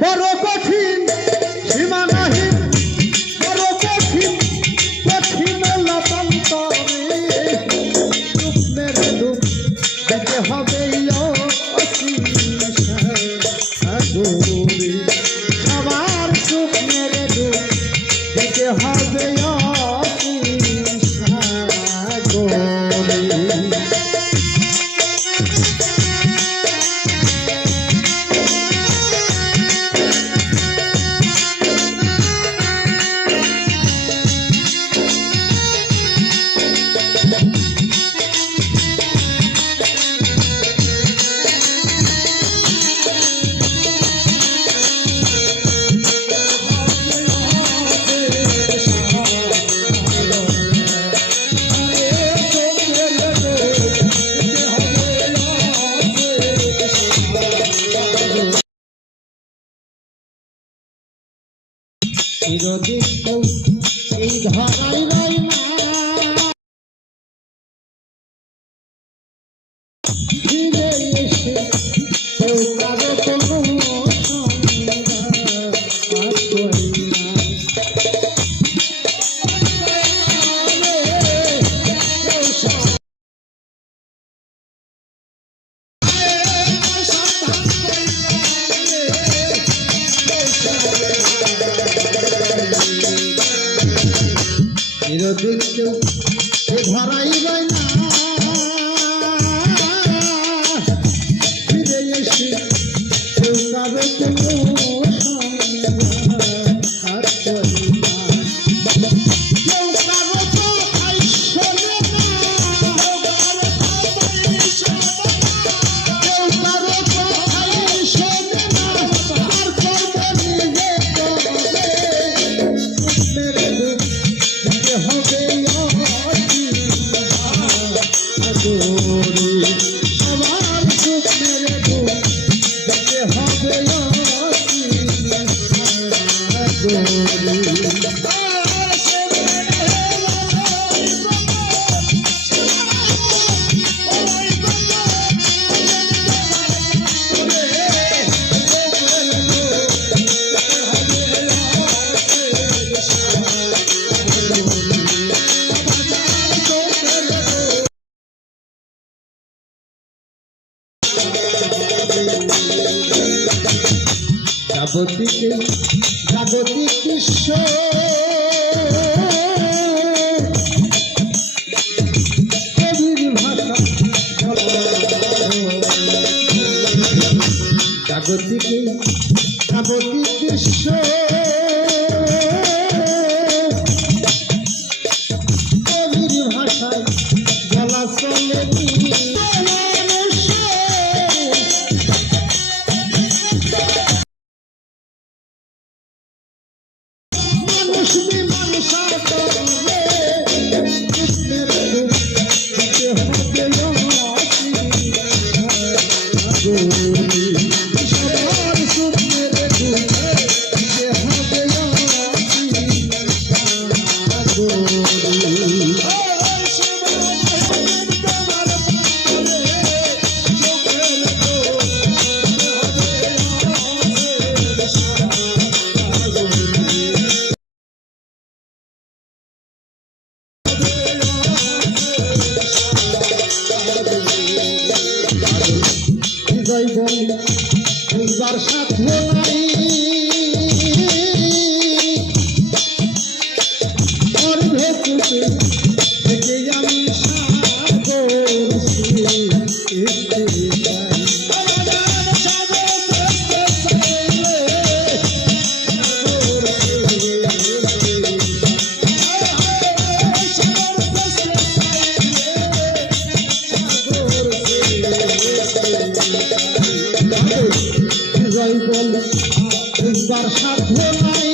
বড় কঠিন, সীমা নাহি। বড় কঠিন কঠিন লতান্তরে স্বপ্নের দুঃখ দিতে হবে সবার স্বপ্নের দুঃখ দিতে হবে চিরদিন এই ধরাই রই মা দেখতেও ধরাই যায় না। জাগতিক জাগতিক বিশ্ব জাগতিক জাগতিক বিশ্ব যাইব যার সাথে নাই তার সাধ্য